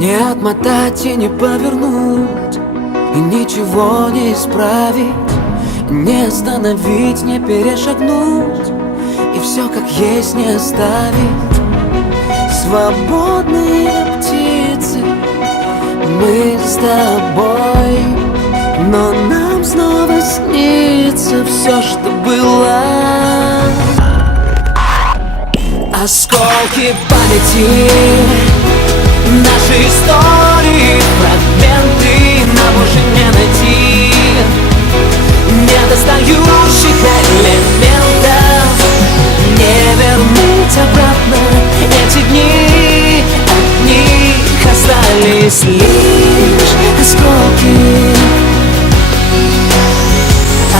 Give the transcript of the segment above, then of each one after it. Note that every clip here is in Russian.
Не отмотать и не повернуть, и ничего не исправить, не остановить, не перешагнуть, и все как есть не оставить. Свободные птицы, мы с тобой, но нам снова снится все, что было. Осколки памяти, наши истории, фрагменты нам уже не найти, недостающих элементов не вернуть обратно. Эти дни, от них остались лишь осколки,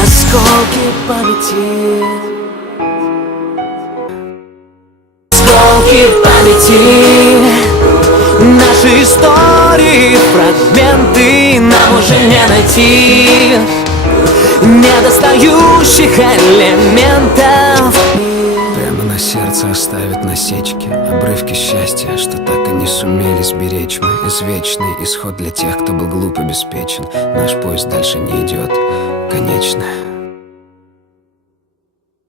осколки памяти. Осколки памяти, наши истории, фрагменты нам уже не найти, недостающих элементов. Прямо на сердце оставят насечки, обрывки счастья, что так и не сумели сберечь мы. Извечный исход для тех, кто был глуп и беспечен. Наш поезд дальше не идет, конечно.